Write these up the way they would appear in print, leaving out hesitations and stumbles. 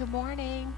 Good morning.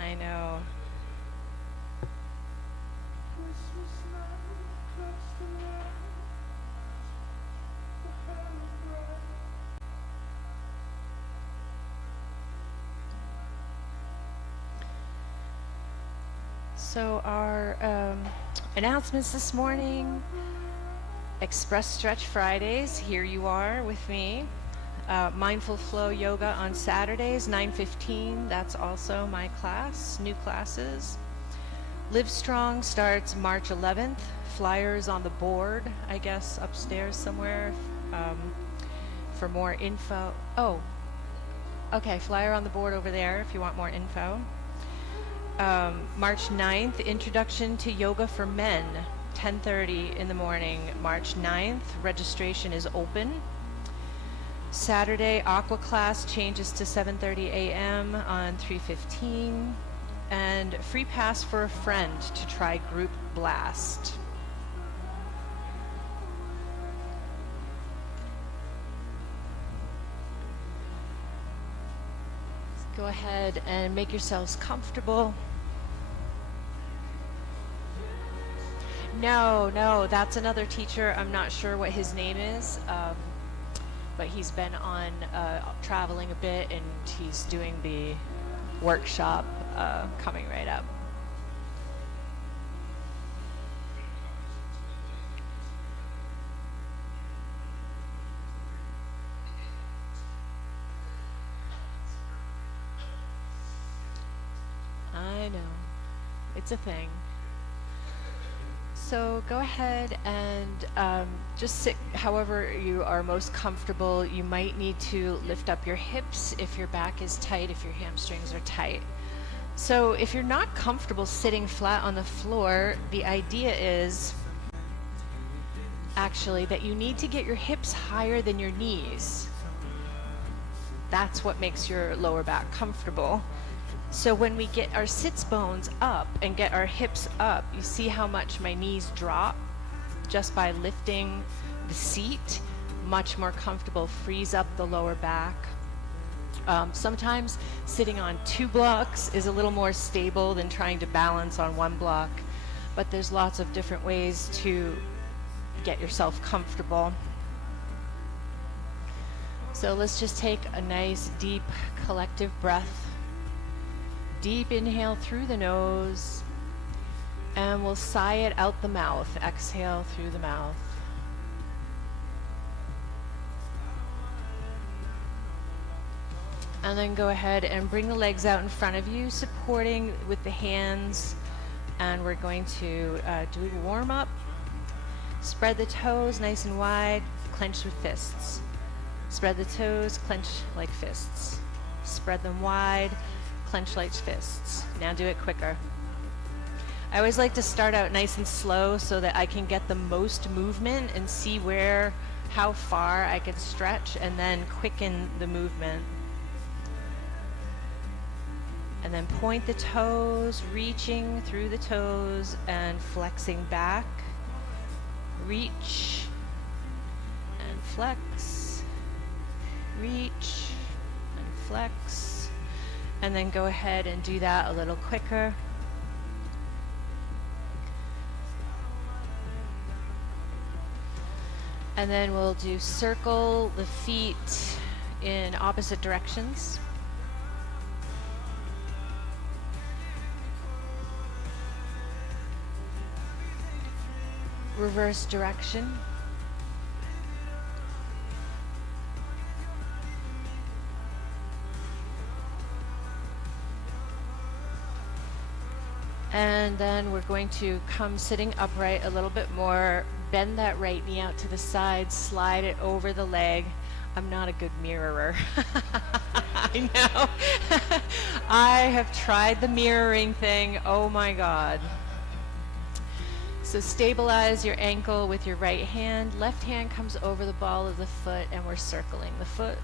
I know. So our announcements this morning, Express Stretch Fridays, here you are with me. Mindful Flow Yoga on Saturdays, 9:15, that's also my class, new classes. Live Strong starts March 11th. Flyers on the board, I guess, upstairs somewhere for more info. Oh, okay, flyer on the board over there if you want more info. March 9th, Introduction to Yoga for Men, 10:30 in the morning, March 9th. Registration is open. Saturday, Aqua class changes to 7:30 a.m. on 3:15. And free pass for a friend to try Group Blast. Go ahead and make yourselves comfortable. No, that's another teacher. I'm not sure what his name is, but he's been on traveling a bit, and he's doing the workshop coming right up. I know, it's a thing. So go ahead and just sit however you are most comfortable. You might need to lift up your hips if your back is tight, if your hamstrings are tight. So if you're not comfortable sitting flat on the floor, the idea is actually that you need to get your hips higher than your knees. That's what makes your lower back comfortable. So when we get our sits bones up and get our hips up, you see how much my knees drop just by lifting the seat. much more comfortable, frees up the lower back. Sometimes sitting on 2 blocks is a little more stable than trying to balance on 1 block, but there's lots of different ways to get yourself comfortable. So let's just take a nice deep collective breath. Deep inhale through the nose, and we'll sigh it out the mouth. Exhale through the mouth. And then go ahead and bring the legs out in front of you, supporting with the hands. And we're going to do a warm up. Spread the toes nice and wide, clench with fists. Spread the toes, clench like fists. Spread them wide, clench like fists. Now do it quicker. I always like to start out nice and slow so that I can get the most movement and see how far I can stretch, and then quicken the movement. And then point the toes, reaching through the toes and flexing back. Reach and flex. Reach and flex. And then go ahead and do that a little quicker. And then we'll do circle the feet in opposite directions. Reverse direction. And then we're going to come sitting upright a little bit more. Bend that right knee out to the side, slide it over the leg. I'm not a good mirrorer. I know. I have tried the mirroring thing. Oh my God. So stabilize your ankle with your right hand. Left hand comes over the ball of the foot, and we're circling the foot.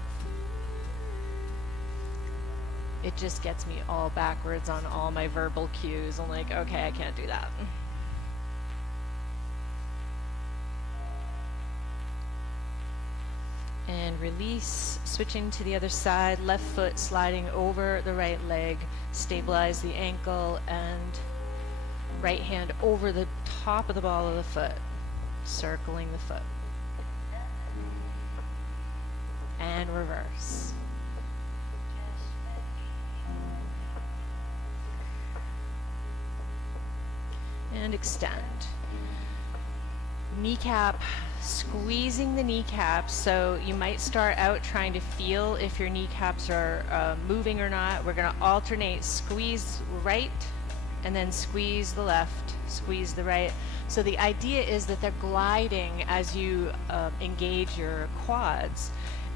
It just gets me all backwards on all my verbal cues. I'm like, okay, I can't do that. And release, switching to the other side, left foot sliding over the right leg, stabilize the ankle, and right hand over the top of the ball of the foot, circling the foot. And reverse. And extend. Kneecap, squeezing the kneecaps. So you might start out trying to feel if your kneecaps are moving or not. We're going to alternate, squeeze right and then squeeze the left, squeeze the right. So the idea is that they're gliding as you engage your quads,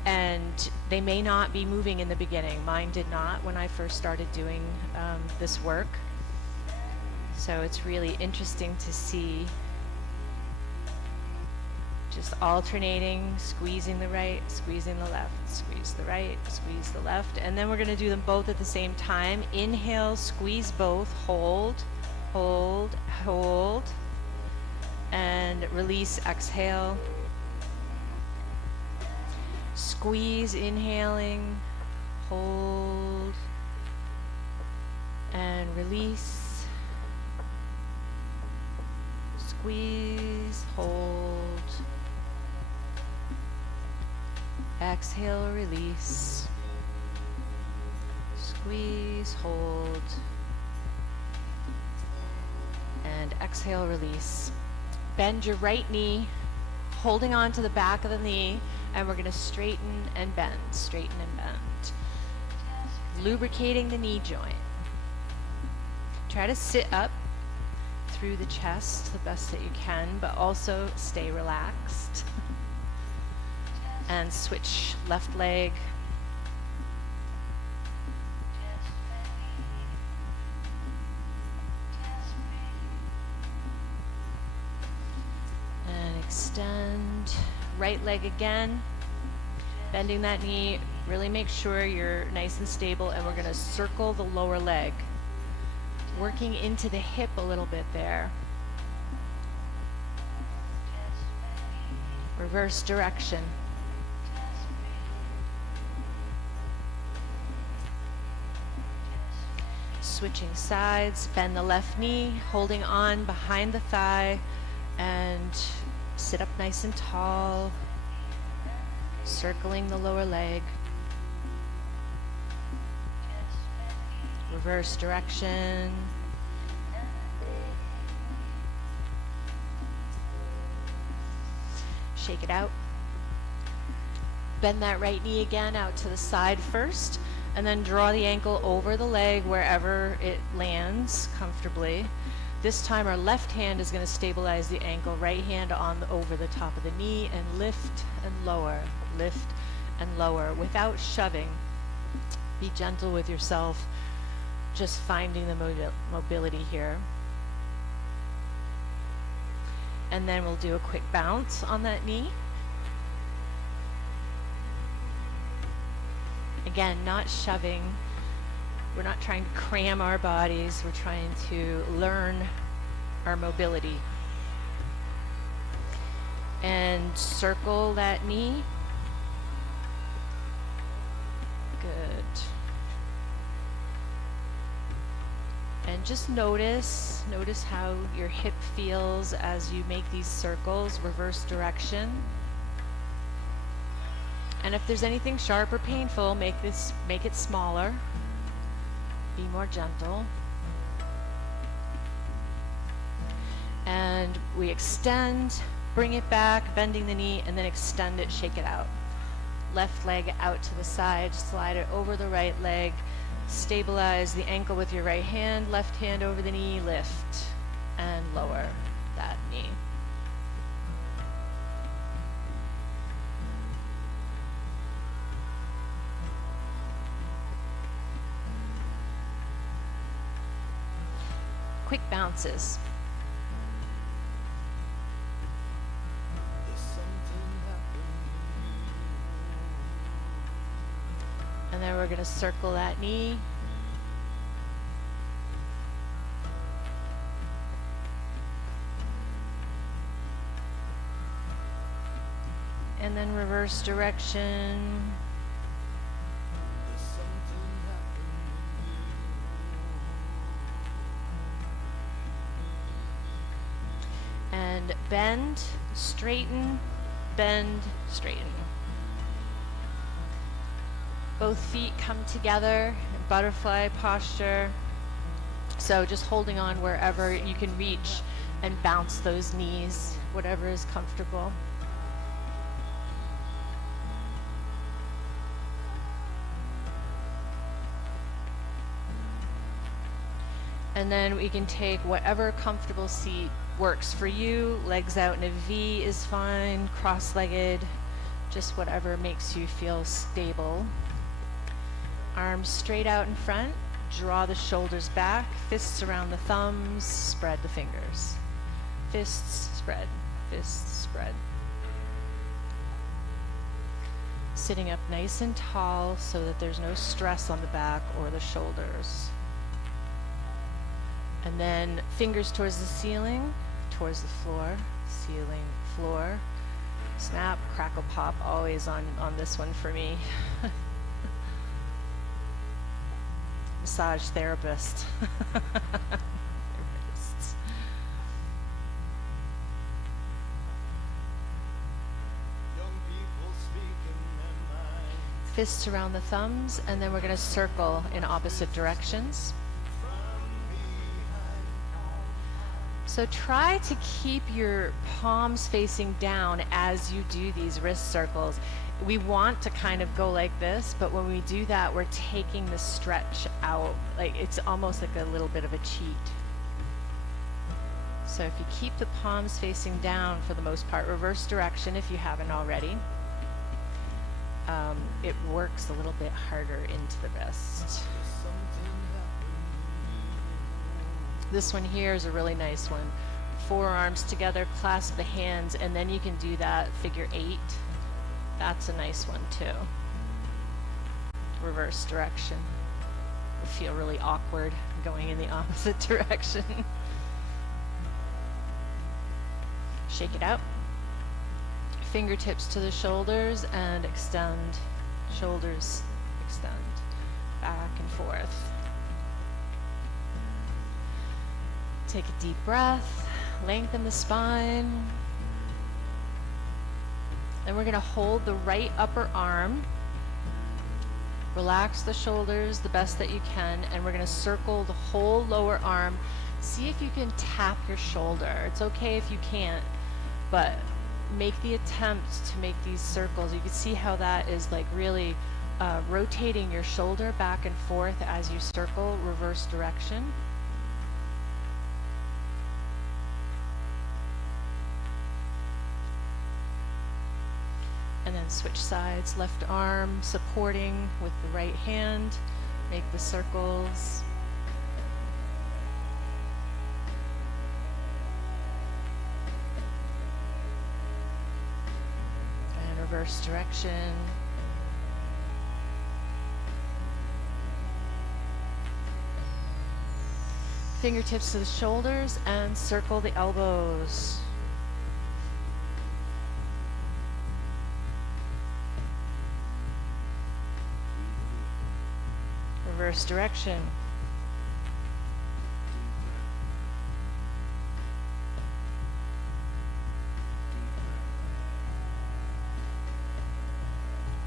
and they may not be moving in the beginning. Mine did not when I first started doing this work. So it's really interesting to see just alternating, squeezing the right, squeezing the left, squeeze the right, squeeze the left. And then we're going to do them both at the same time. Inhale, squeeze both, hold, hold, hold, and release, exhale. Squeeze, inhaling, hold, and release. Squeeze, hold. Exhale, release. Squeeze, hold. And exhale, release. Bend your right knee, holding on to the back of the knee, and we're going to straighten and bend, straighten and bend. Lubricating the knee joint. Try to sit up through the chest the best that you can, but also stay relaxed. And switch left leg. And extend. Right leg again. Bending that knee. Really make sure you're nice and stable, and we're going to circle the lower leg. Working into the hip a little bit there. Reverse direction. Switching sides, bend the left knee, holding on behind the thigh, and sit up nice and tall, circling the lower leg. Reverse direction. Shake it out. Bend that right knee again out to the side first, and then draw the ankle over the leg wherever it lands comfortably. This time our left hand is going to stabilize the ankle, right hand over the top of the knee, and lift and lower without shoving. Be gentle with yourself, just finding the mobility here. And then we'll do a quick bounce on that knee. Again, not shoving. We're not trying to cram our bodies. We're trying to learn our mobility. And circle that knee. Good. And just notice how your hip feels as you make these circles, reverse direction. And if there's anything sharp or painful, make it smaller. Be more gentle. And we extend, bring it back, bending the knee, and then extend it, shake it out. Left leg out to the side, slide it over the right leg. Stabilize the ankle with your right hand, left hand over the knee, lift and lower that knee. Quick bounces. And then we're going to circle that knee. And then reverse direction. And bend, straighten, bend, straighten. Both feet come together in butterfly posture. So just holding on wherever you can reach and bounce those knees, whatever is comfortable. And then we can take whatever comfortable seat works for you. Legs out in a V is fine, cross-legged, just whatever makes you feel stable. Arms straight out in front, draw the shoulders back, fists around the thumbs, spread the fingers. Fists spread, fists spread. Sitting up nice and tall so that there's no stress on the back or the shoulders. And then fingers towards the ceiling, towards the floor, ceiling, floor. Snap, crackle, pop, always on this one for me. Massage therapist. Fists around the thumbs, and then we're going to circle in opposite directions. So try to keep your palms facing down as you do these wrist circles. We want to kind of go like this, but when we do that, we're taking the stretch out. Like it's almost like a little bit of a cheat. So if you keep the palms facing down for the most part, reverse direction if you haven't already, it works a little bit harder into the wrist. This one here is a really nice one. Forearms together, clasp the hands, and then you can do that figure 8. That's a nice one too. Reverse direction. It'll feel really awkward going in the opposite direction. Shake it out. Fingertips to the shoulders and extend. Shoulders extend. Back and forth. Take a deep breath, lengthen the spine. Then we're going to hold the right upper arm. Relax the shoulders the best that you can, and we're going to circle the whole lower arm. See if you can tap your shoulder. It's okay if you can't, but make the attempt to make these circles. You can see how that is like really rotating your shoulder back and forth as you circle, reverse direction. And then switch sides, left arm supporting with the right hand, make the circles. And reverse direction. Fingertips to the shoulders and circle the elbows. Reverse direction.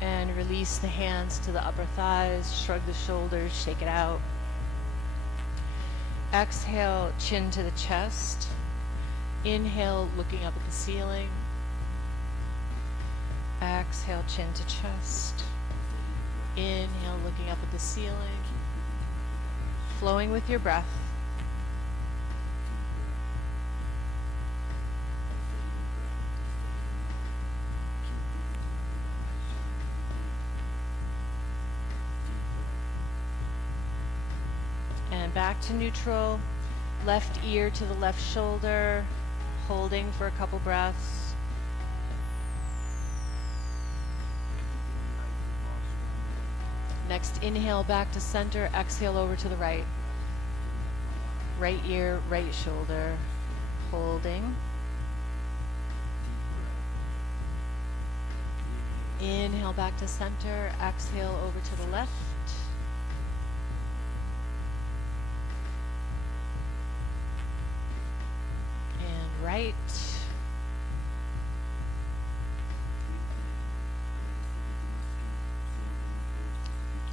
And release the hands to the upper thighs, shrug the shoulders, shake it out. Exhale, chin to the chest. Inhale, looking up at the ceiling. Exhale, chin to chest. Inhale, looking up at the ceiling. Flowing with your breath. And back to neutral. Left ear to the left shoulder. Holding for a couple breaths. Next, inhale back to center, exhale over to the right. Right ear, right shoulder, holding. Inhale back to center, exhale over to the left. And right.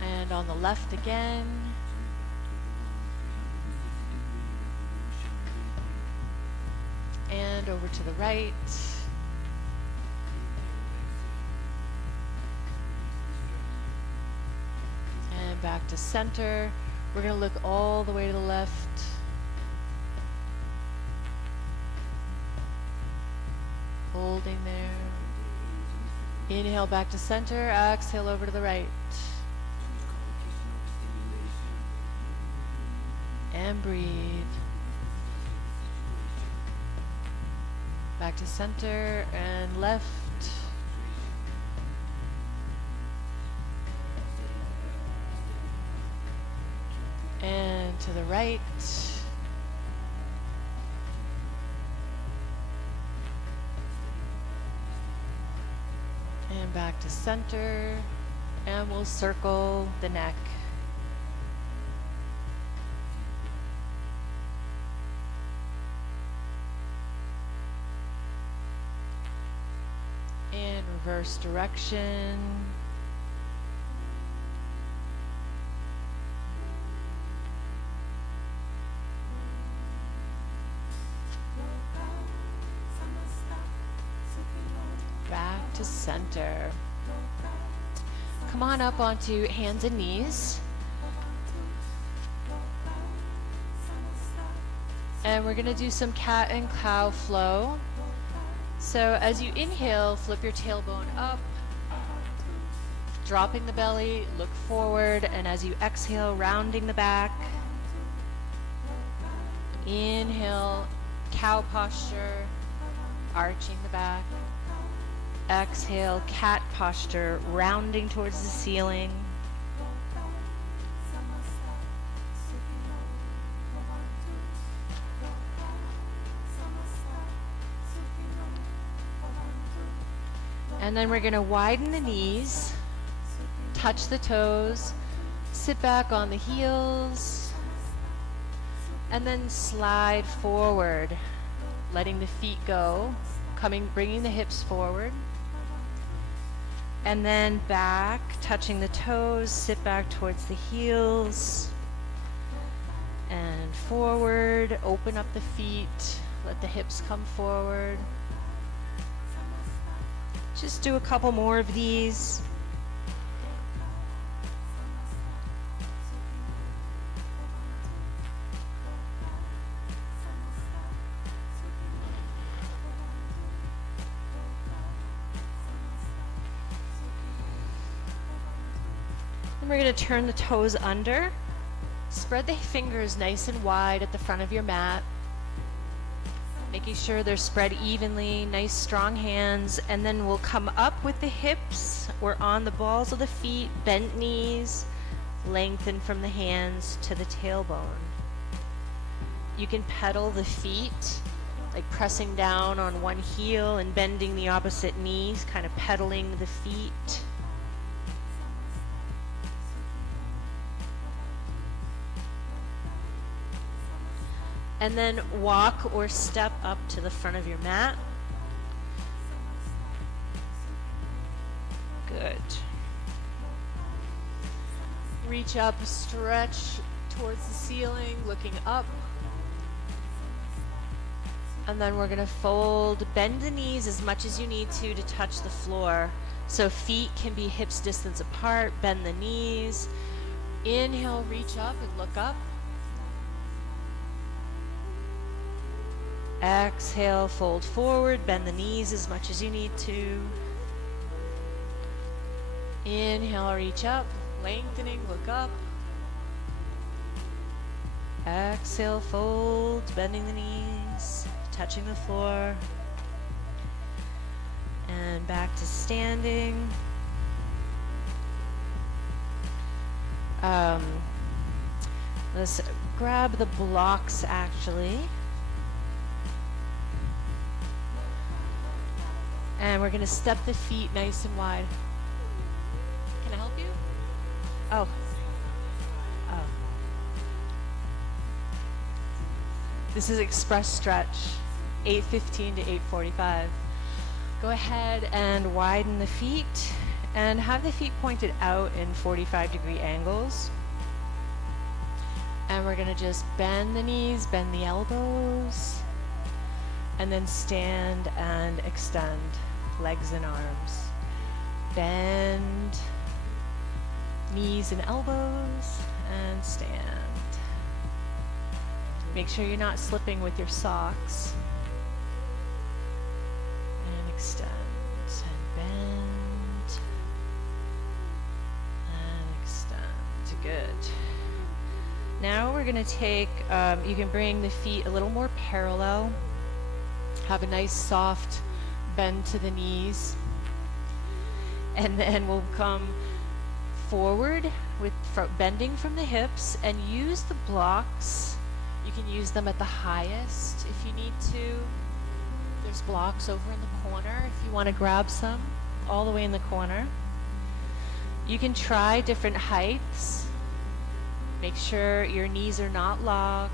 And on the left again. And over to the right. And back to center. We're going to look all the way to the left. Holding there. Inhale back to center. Exhale over to the right. And breathe. Back to center and left. And to the right. And back to center. And we'll circle the neck. And reverse direction. Back to center. Come on up onto hands and knees. And we're going to do some cat and cow flow. So as you inhale, flip your tailbone up, dropping the belly, look forward, and as you exhale, rounding the back. Inhale, cow posture, arching the back. Exhale, cat posture, rounding towards the ceiling. And then we're going to widen the knees, touch the toes, sit back on the heels, And then slide forward, letting the feet go, bringing the hips forward. And then back, touching the toes, sit back towards the heels. And forward, open up the feet, let the hips come forward. Just do a couple more of these. We're going to turn the toes under. Spread the fingers nice and wide at the front of your mat, making sure they're spread evenly, nice strong hands, and then we'll come up with the hips. We're on the balls of the feet, bent knees, lengthen from the hands to the tailbone. You can pedal the feet, like pressing down on one heel and bending the opposite knees, kind of pedaling the feet. And then walk or step up to the front of your mat. Good. Reach up, stretch towards the ceiling, looking up. And then we're going to fold, bend the knees as much as you need to touch the floor. So feet can be hips distance apart, bend the knees. Inhale, reach up and look up. Exhale, fold forward, bend the knees as much as you need to. Inhale, reach up, lengthening, look up. Exhale, fold, bending the knees, touching the floor. And back to standing. Let's grab the blocks actually. And we're going to step the feet nice and wide. Can I help you? Oh. This is express stretch, 8:15 to 8:45. Go ahead and widen the feet and have the feet pointed out in 45-degree angles. And we're going to just bend the knees, bend the elbows, and then stand and extend legs and arms. Bend knees and elbows and stand. Make sure you're not slipping with your socks. And extend and bend and extend. Good. Now we're going to take, you can bring the feet a little more parallel. Have a nice soft bend to the knees. And then we'll come forward with bending from the hips and use the blocks. You can use them at the highest if you need to. There's blocks over in the corner if you want to grab some, all the way in the corner. You can try different heights. Make sure your knees are not locked.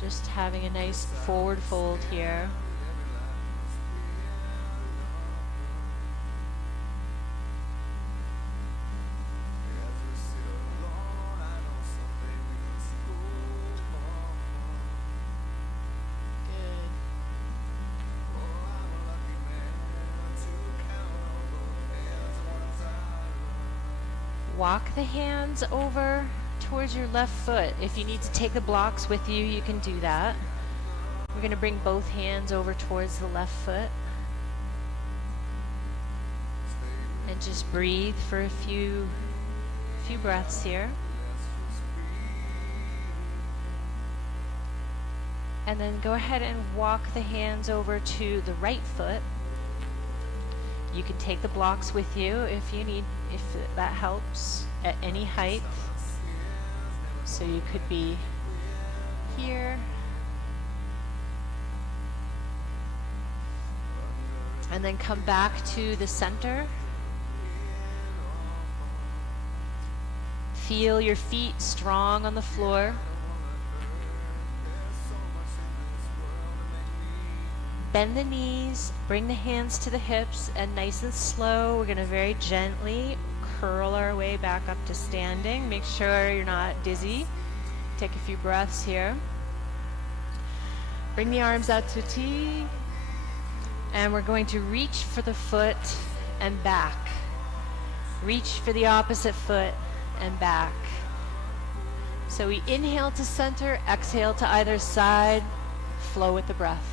Just having a nice forward fold here. Walk the hands over towards your left foot. If you need to take the blocks with you, you can do that. We're going to bring both hands over towards the left foot. And just breathe for a few breaths here. And then go ahead and walk the hands over to the right foot. You can take the blocks with you if you need, if that helps, at any height. So you could be here. And then come back to the center. Feel your feet strong on the floor. Bend the knees, bring the hands to the hips, and nice and slow, we're gonna very gently curl our way back up to standing. Make sure you're not dizzy. Take a few breaths here. Bring the arms out to T, and we're going to reach for the foot and back. Reach for the opposite foot and back. So we inhale to center, exhale to either side, flow with the breath.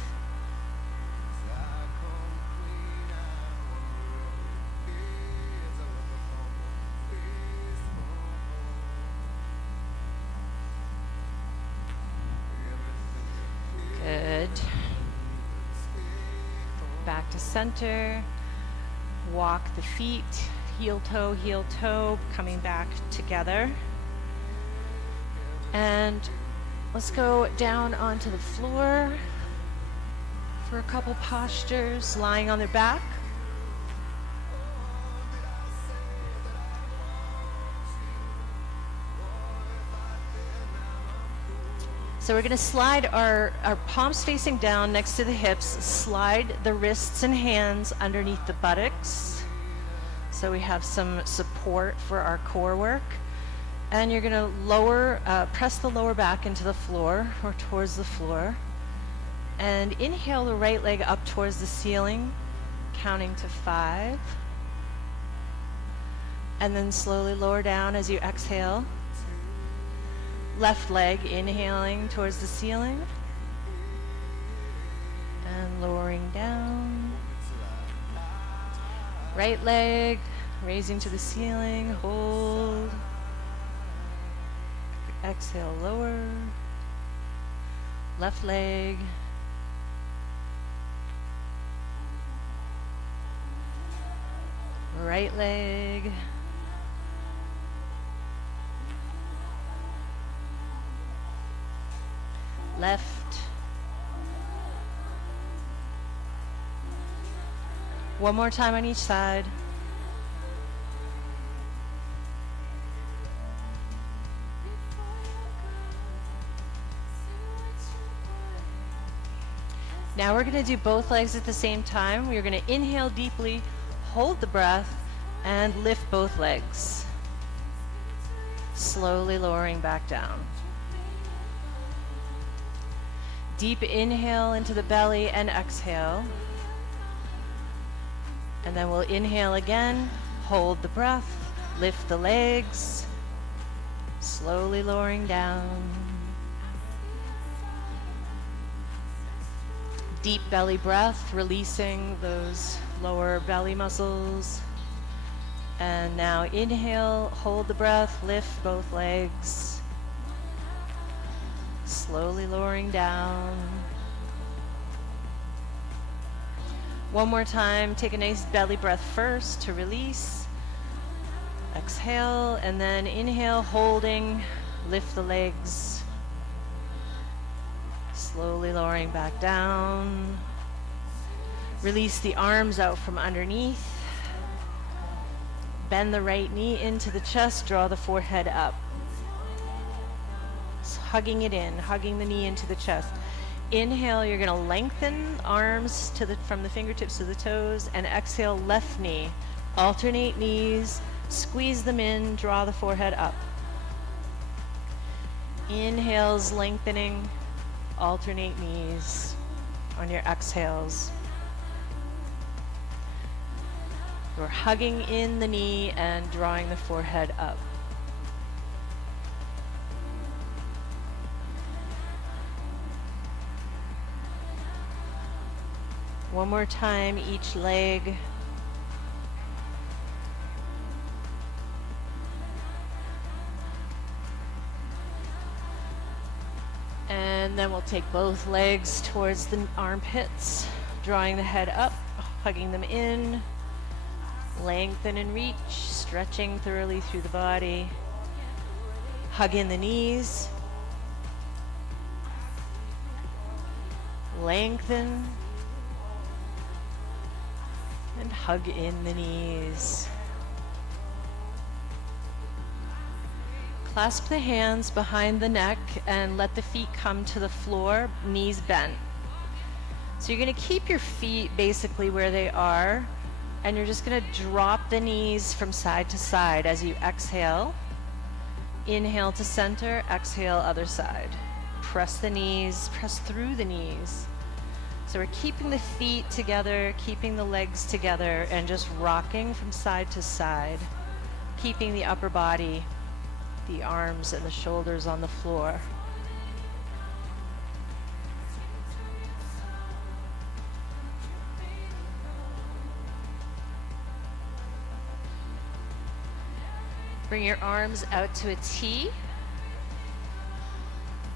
Good. Back to center. Walk the feet, heel toe, coming back together. And let's go down onto the floor for a couple postures, lying on their back. So we're going to slide our palms facing down next to the hips, slide the wrists and hands underneath the buttocks. So we have some support for our core work. And you're going to press the lower back into the floor or towards the floor. And inhale the right leg up towards the ceiling, counting to 5. And then slowly lower down as you exhale. Left leg inhaling towards the ceiling and lowering down. Right leg raising to the ceiling, hold. Exhale, lower. Left leg. Right leg. Left. One more time on each side. Now we're going to do both legs at the same time. We're going to inhale deeply, hold the breath, and lift both legs. Slowly lowering back down. Deep inhale into the belly and exhale. And then we'll inhale again, hold the breath, lift the legs, slowly lowering down. Deep belly breath, releasing those lower belly muscles. And now inhale, hold the breath, lift both legs. Slowly lowering down. One more time, take a nice belly breath first to release. Exhale, and then inhale, holding, lift the legs. Slowly lowering back down. Release the arms out from underneath. Bend the right knee into the chest, draw the forehead up. Hugging it in, hugging the knee into the chest. Inhale, you're going to lengthen arms from the fingertips to the toes, and exhale, left knee. Alternate knees, squeeze them in, draw the forehead up. Inhales, lengthening, alternate knees on your exhales. You're hugging in the knee and drawing the forehead up. One more time, each leg. And then we'll take both legs towards the armpits, drawing the head up, hugging them in. Lengthen and reach, stretching thoroughly through the body. Hug in the knees. Lengthen. And hug in the knees. Clasp the hands behind the neck and let the feet come to the floor, knees bent. So you're going to keep your feet basically where they are, and you're just going to drop the knees from side to side as you exhale. Inhale to center, exhale other side. Press the knees, press through the knees. So we're keeping the feet together, keeping the legs together, and just rocking from side to side, keeping the upper body, the arms and the shoulders on the floor. Bring your arms out to a T.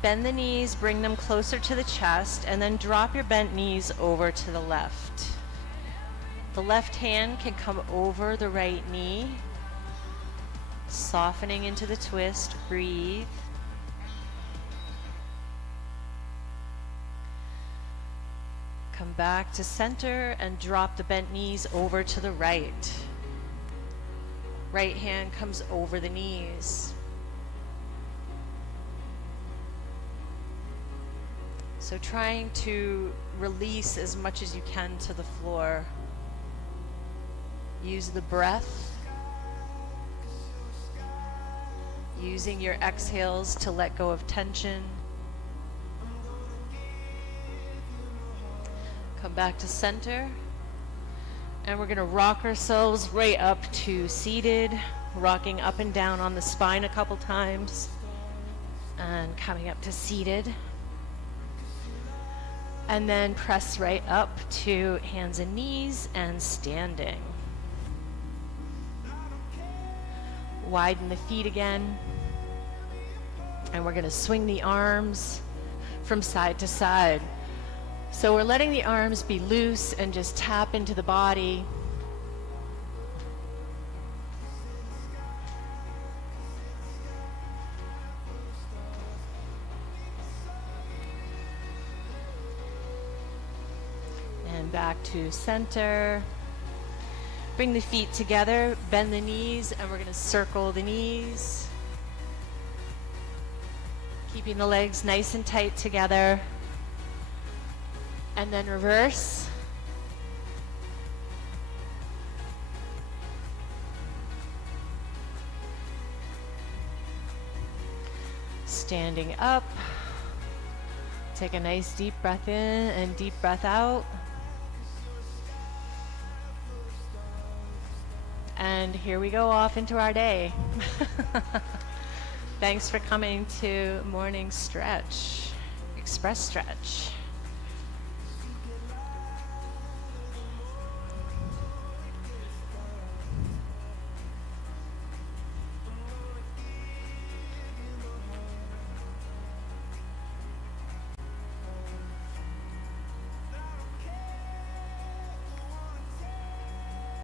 Bend the knees, bring them closer to the chest, and then drop your bent knees over to the left. The left hand can come over the right knee, softening into the twist. Breathe. Come back to center and drop the bent knees over to the right. Right hand comes over the knees. So trying to release as much as you can to the floor. Use the breath. Using your exhales to let go of tension. Come back to center. And we're going to rock ourselves right up to seated, rocking up and down on the spine a couple times, and coming up to seated. And then press right up to hands and knees and standing. Widen the feet again. And we're going to swing the arms from side to side. So we're letting the arms be loose and just tap into the body. And back to center. Bring the feet together, bend the knees, and we're going to circle the knees. Keeping the legs nice and tight together. And then reverse. Standing up. Take a nice deep breath in and deep breath out. And here we go off into our day. Thanks for coming to morning stretch, express stretch.